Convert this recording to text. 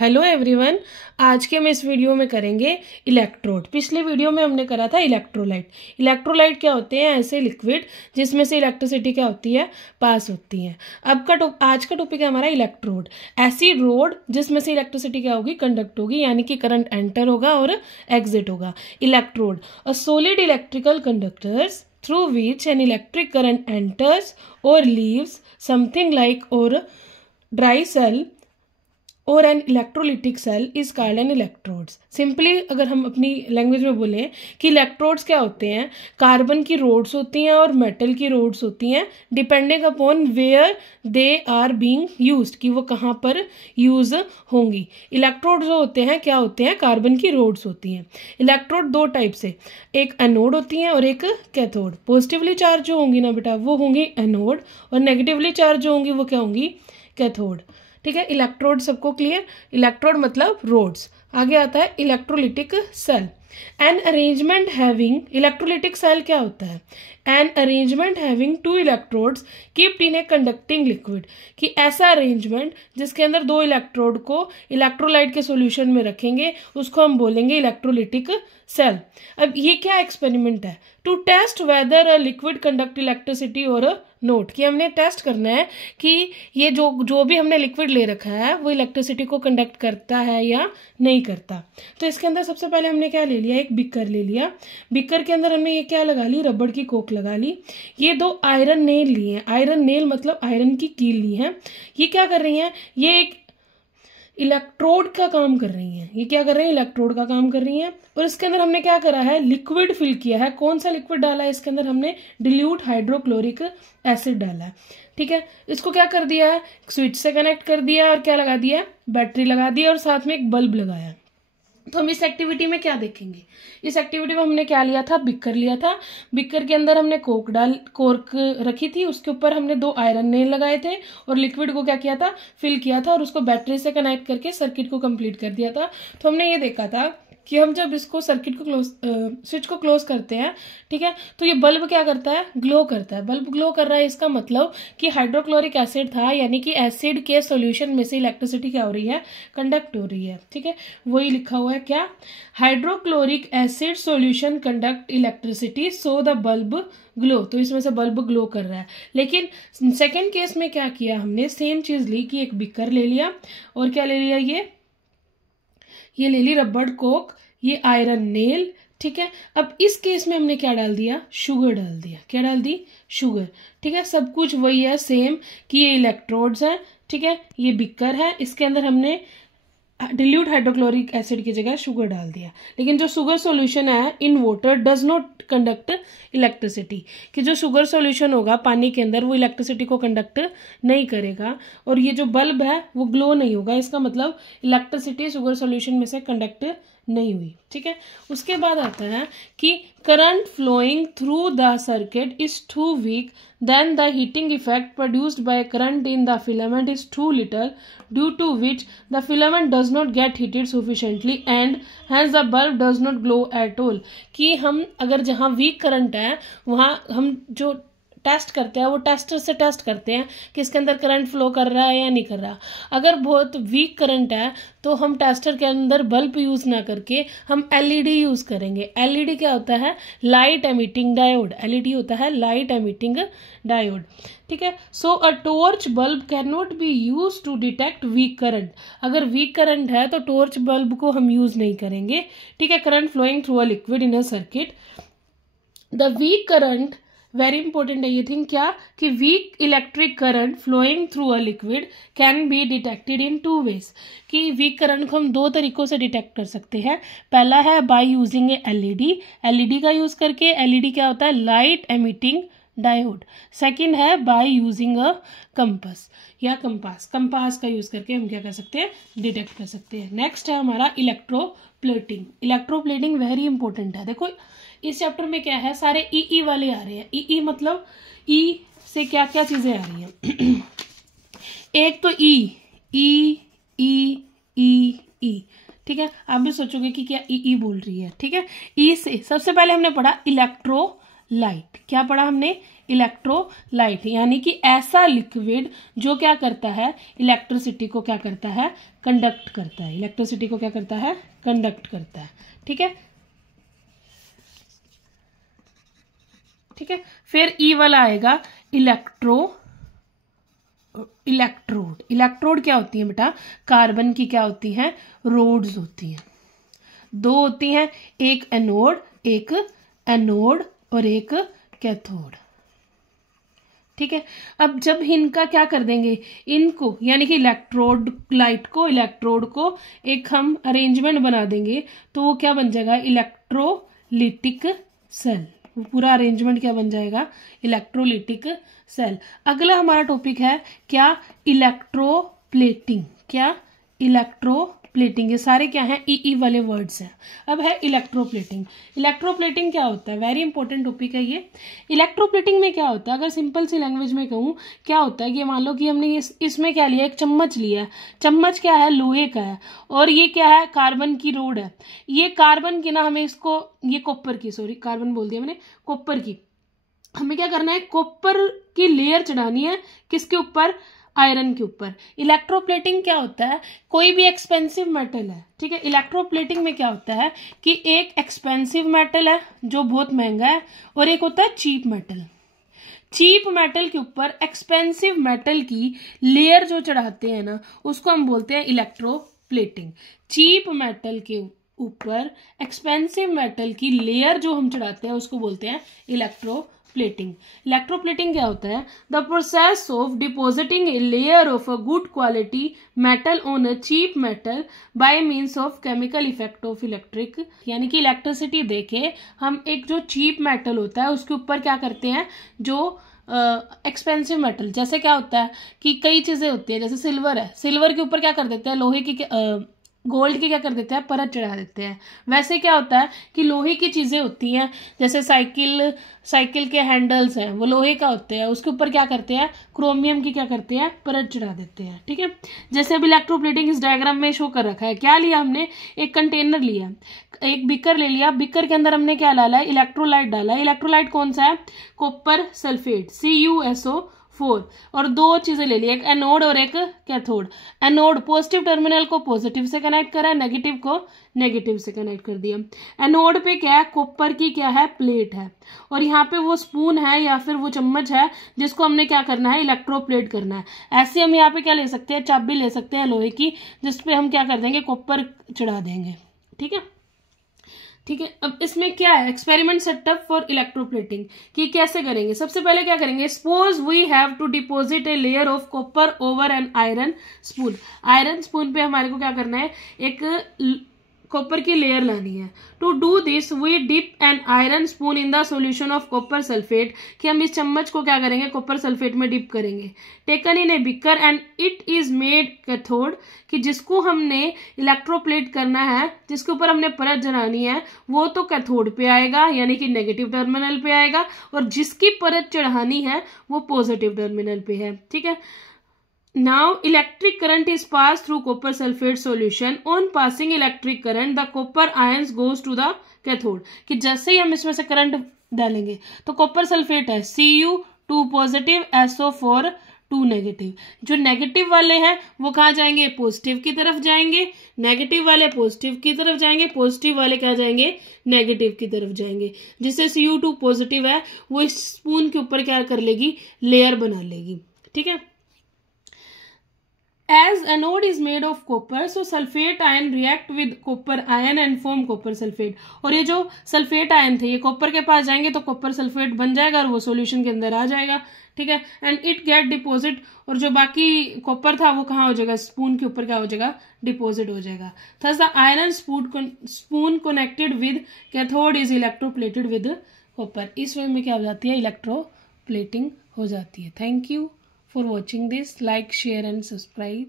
Hello everyone. आज के हम इस वीडियो में करेंगे इलेक्ट्रोड। पिछले वीडियो में हमने करा था इलेक्ट्रोलाइट। इलेक्ट्रोलाइट क्या होते हैं? ऐसे लिक्विड जिसमें से इलेक्ट्रिसिटी क्या होती है? पास होती है। आज का टॉपिक है हमारा इलेक्ट्रोड। ऐसी रोड जिसमें से इलेक्ट्रिसिटी क्या होगी? कंडक्ट होगी, यानी कि करंट एंटर होगा और एग्जिट होगा। Electrode a solid electrical conductors through which an electric current enters or leaves, something like or dry cell और an electrolytic cell is called an electrodes. Simply अगर हम अपनी लैंग्वेज में बोलें कि इलेक्ट्रोड्स क्या होते हैं? कार्बन की रोड्स होती हैं और मेटल की रोड्स होती हैं, depending upon where they are being used, कि वो कहाँ पर यूज होंगी। इलेक्ट्रोड जो होते हैं क्या होते हैं? कार्बन की रोड्स होती हैं। इलेक्ट्रोड दो टाइप से, एक एनोड होती हैं और एक कैथोड। पॉजिटिवली चार्ज जो होंगी ना बेटा वो होंगी एनोड, और नेगेटिवली चार्ज जो होंगी वो क्या होंगी? कैथोड। ठीक है, इलेक्ट्रोड सबको क्लियर? इलेक्ट्रोड मतलब रोड्स। आगे आता है electrolytic cell. An arrangement having, electrolytic cell क्या होता है? An arrangement having two electrodes keeped in a conducting liquid, कि ऐसा अरेंजमेंट जिसके अंदर दो इलेक्ट्रोड को इलेक्ट्रोलाइट के सॉल्यूशन में रखेंगे उसको हम बोलेंगे इलेक्ट्रोलिटिक सेल। अब ये क्या एक्सपेरिमेंट है? To test whether a liquid conduct electricity or अ नोट, कि हमने टेस्ट करना है कि ये जो भी हमने लिक्विड ले रखा है वो इलेक्ट्रिसिटी को कंडक्ट करता है या नहीं करता। तो इसके अंदर सबसे पहले हमने क्या ले लिया? एक बिकर ले लिया। बिकर के अंदर हमने ये क्या लगा ली? रबड़ की कोक लगा ली। ये दो आयरन नेल लिए हैं। आयरन नेल मतलब आयरन की कील ली है। ये क्या कर रही हैं? ये एक इलेक्ट्रोड का काम कर रही हैं। ये क्या कर रही हैं? इलेक्ट्रोड का काम कर रही हैं। और इसके अंदर हमने क्या करा है? लिक्विड फिल किया है। कौन सा लिक्विड डाला है इसके अंदर? हमने डिल्यूट हाइड्रोक्लोरिक एसिड डाला है। ठीक है, इसको क्या कर दिया है? स्विच से कनेक्ट कर दिया और क्या लगा दिया? बैटरी लगा दी और साथ में एक बल्ब लगाया। तो हम इस एक्टिविटी में क्या देखेंगे? इस एक्टिविटी में हमने क्या लिया था? बिकर लिया था। बिकर के अंदर हमने कोर्क रखी थी, उसके ऊपर हमने दो आयरन नेल लगाए थे और लिक्विड को क्या किया था? फिल किया था और उसको बैटरी से कनेक्ट करके सर्किट को कंप्लीट कर दिया था। तो हमने ये देखा था कि हम जब इसको सर्किट को स्विच को क्लोज करते हैं, ठीक है, तो ये बल्ब क्या करता है? ग्लो करता है। बल्ब ग्लो कर रहा है, इसका मतलब कि हाइड्रोक्लोरिक एसिड था, यानी कि एसिड के सॉल्यूशन में से इलेक्ट्रिसिटी क्या हो रही है? कंडक्ट हो रही है। ठीक है, वही लिखा हुआ है क्या? Hydrochloric acid solution conduct electricity so the bulb glow. तो इसमें से बल्ब ग्लो कर रहा है। लेकिन सेकेंड केस में क्या किया हमने? सेम चीज ली कि एक बिकर ले लिया और क्या ले लिया? ये ले ली रबड़ कोक, ये आयरन नेल। ठीक है, अब इस केस में हमने क्या डाल दिया? शुगर डाल दिया। क्या डाल दी? शुगर। ठीक है, सब कुछ वही है सेम, कि ये इलेक्ट्रोड्स हैं। ठीक है, ये बिकर है, इसके अंदर हमने डिल्यूट हाइड्रोक्लोरिक एसिड की जगह शुगर डाल दिया। लेकिन जो शुगर सॉल्यूशन है in water does not conduct electricity, कि जो शुगर सॉल्यूशन होगा पानी के अंदर वो इलेक्ट्रिसिटी को कंडक्ट नहीं करेगा। और ये जो बल्ब है वो ग्लो नहीं होगा, इसका मतलब इलेक्ट्रिसिटी शुगर सॉल्यूशन में से कंडक्ट नहीं हुई। ठीक है, उसके बाद आता है कि current flowing through the circuit is too weak, then the heating effect produced by current in the filament is too little, due to which the filament does not get heated sufficiently and hence the bulb does not glow at all। कि हम अगर जहाँ week current है वहाँ हम जो test करते हैं वो टेस्टर से टेस्ट करते हैं कि इसके अंदर करंट फ्लो कर रहा है या नहीं कर रहा। अगर बहुत वीक करंट है तो हम टेस्टर के अंदर बल्ब यूज ना करके हम एलईडी यूज करेंगे। एलईडी क्या होता है? Light emitting diode. एलईडी होता है लाइट एमिटिंग डायोड। ठीक है, so a torch bulb can not be use to detect weak current. अगर वीक करंट है तो टॉर्च बल्ब को हम यूज नहीं करेंगे। ठीक है, current flowing through a liquid in a circuit, the weak current, very important है ये थिंग, क्या कि weak electric current flowing through a liquid can be detected in two ways, कि वीक करंट को हम दो तरीकों से डिटेक्ट कर सकते हैं। पहला है by using A LED. LED का यूज करके, एलईडी क्या होता है? Light emitting diode. सेकंड है बाय यूजिंग अ कंपास या कंपास का यूज करके हम क्या कर सकते हैं? डिटेक्ट कर सकते हैं। नेक्स्ट है हमारा इलेक्ट्रोप्लेटिंग। इलेक्ट्रोप्लेटिंग वेरी इंपॉर्टेंट है। देखो इस चैप्टर में क्या है? सारे ई वाले आ रहे हैं। ई मतलब ई से क्या क्या चीजें आ रही हैं? एक तो ई। ठीक है, आप भी सोचोगे कि क्या ई बोल रही है। ठीक है, ई से सबसे पहले हमने पढ़ा इलेक्ट्रो इलेक्ट्रोलाइट। क्या पढ़ा हमने? इलेक्ट्रोलाइट, यानी कि ऐसा लिक्विड जो क्या करता है, इलेक्ट्रिसिटी को क्या करता है, कंडक्ट करता है। इलेक्ट्रिसिटी को क्या करता है, कंडक्ट करता है। ठीक है, ठीक है। फिर ई वाला आएगा इलेक्ट्रोड। इलेक्ट्रोड क्या होती है बेटा? कार्बन की क्या होती हैं, रोड्स होती हैं। दो होती हैं, एक एनोड और एक कैथोड। ठीक है, अब जब इनका क्या कर देंगे, इनको यानी कि इलेक्ट्रोड को एक हम अरेंजमेंट बना देंगे, तो वो क्या बन जाएगा, इलेक्ट्रोलिटिक सेल। पूरा अरेंजमेंट क्या बन जाएगा, इलेक्ट्रोलिटिक सेल। अगला हमारा टॉपिक है क्या, इलेक्ट्रोप्लेटिंग। क्या, इलेक्ट्रोप्लेटिंग। ये सारे क्या हैं, ई वाले वर्ड्स हैं। अब है इलेक्ट्रोप्लेटिंग। इलेक्ट्रोप्लेटिंग क्या होता है, वेरी इंपॉर्टेंट टॉपिक है ये। इलेक्ट्रोप्लेटिंग में क्या होता है, अगर सिंपल सी लैंग्वेज में कहूँ, क्या होता है कि मान लो कि हमने इसमें क्या लिया, एक चम्मच लिया है। चम्मच क्या है, लोहे का है, और ये क्या है, कार्बन की रोड है। ये कार्बन की ना, हमें इसको, ये कॉपर की, सॉरी कार्बन बोल दिया मैंने, कॉपर की। हमें क्या करना है, कॉपर की लेयर चढ़ानी है, किसके ऊपर, आयरन के ऊपर। इलेक्ट्रोप्लेटिंग क्या होता है, कोई भी एक्सपेंसिव मेटल है, ठीक है। इलेक्ट्रोप्लेटिंग में क्या होता है कि एक एक्सपेंसिव मेटल है जो बहुत महंगा है, और एक होता है चीप मेटल। चीप मेटल के ऊपर एक्सपेंसिव मेटल की लेयर जो चढ़ाते हैं ना, उसको हम बोलते हैं इलेक्ट्रोप्लेटिंग। चीप मेटल के ऊपर एक्सपेंसिव मेटल की लेयर जो हम चढ़ाते हैं उसको बोलते हैं इलेक्ट्रोप्लेटिंग। इलेक्ट्रोप्लेटिंग क्या होता है, the process of depositing a layer of a good quality metal on a cheap metal by means of chemical effect of electric. यानी कि इलेक्ट्रिसिटी देके हम एक जो चीप मेटल होता है उसके ऊपर क्या करते हैं, जो एक्सपेंसिव मेटल, जैसे क्या होता है कि कई चीजें होती है, जैसे सिल्वर है, सिल्वर के ऊपर क्या कर देते हैं, लोहे की गोल्ड की क्या कर देते हैं, परत चढ़ा देते हैं। वैसे क्या होता है कि लोहे की चीजें होती हैं, जैसे साइकिल के हैंडल्स हैं, वो लोहे का होते हैं, उसके ऊपर क्या करते हैं, क्रोमियम की क्या करते हैं, परत चढ़ा देते हैं। ठीक है, जैसे अब इलेक्ट्रोप्लेटिंग इस डायग्राम में शो कर रखा है। क्या लिया हमने, एक कंटेनर लिया, एक बीकर ले लिया, बीकर के अंदर हमने क्या डाला है, इलेक्ट्रोलाइट डाला है। इलेक्ट्रोलाइट कौन सा है, कॉपर सल्फेट, CuSO4, और दो चीजें ले ली, एक एनोड और एक कैथोड। एनोड पॉजिटिव टर्मिनल को पॉजिटिव से कनेक्ट करा, नेगेटिव को नेगेटिव से कनेक्ट कर दिया। एनोड पे क्या है, कॉपर की क्या है, प्लेट है, और यहाँ पे वो स्पून है या फिर वो चम्मच है जिसको हमने क्या करना है, इलेक्ट्रोप्लेट करना है। ऐसे हम यहाँ पे क्या ले सकते हैं, चाबी ले सकते हैं लोहे की, जिसपे हम क्या कर देंगे, कॉपर चढ़ा देंगे। ठीक है, ठीक है। अब इसमें क्या है, एक्सपेरिमेंट सेटअप फॉर इलेक्ट्रोप्लेटिंग कि कैसे करेंगे। सबसे पहले क्या करेंगे, suppose we have to deposit a layer of copper over an iron spoon. Iron spoon पे हमारे को क्या करना है, एक कॉपर की लेयर लानी है। To do this we dip an iron spoon in the solution of copper sulphate, कि हम इस चम्मच को क्या करेंगे, कॉपर सल्फेट में डिप करेंगे। Taken in a beaker and it is made cathode, कि जिसको हमने इलेक्ट्रोप्लेट करना है, जिसके ऊपर हमने परत जलानी है, वो तो कैथोड पे आएगा, यानी कि नेगेटिव टर्मिनल पे आएगा, और जिसकी परत चढ़ानी है वो पॉजिटिव टर्मिनल पे है। ठीक है, now electric current is passed through copper sulfate solution. On passing electric current the copper ions goes to the cathode, कि जैसे ही हम इसमें से करंट डालेंगे तो कॉपर सल्फेट है Cu2 पॉजिटिव, SO4 2 नेगेटिव। जो नेगेटिव वाले हैं वो कहाँ जाएंगे, पॉजिटिव की तरफ जाएंगे, नेगेटिव वाले पॉजिटिव की तरफ जाएंगे, पॉजिटिव वाले क्या जाएंगे, नेगेटिव की तरफ जाएंगे। जिससे Cu2 पॉजिटिव है वो इस स्पून के ऊपर क्या कर लेगी, लेयर बना लेगी। ठीक है, as anode is made of copper so sulfate ion react with copper ion and form copper sulfate। और ये जो सल्फेट आयन थे ये कॉपर के पास जाएंगे तो कॉपर सल्फेट बन जाएगा और वो सॉल्यूशन के अंदर आ जाएगा। ठीक है, एंड इट गेट डिपोजिट, और जो बाकी कॉपर था वो कहाँ हो जाएगा, स्पून के ऊपर क्या हो जाएगा, डिपोजिट हो जाएगा। Thus the iron spoon connected with cathode is electroplated with copper. इस वे में क्या हो जाती है, इलेक्ट्रोप्लेटिंग हो जाती है। Thank you for watching this. Like, share and subscribe.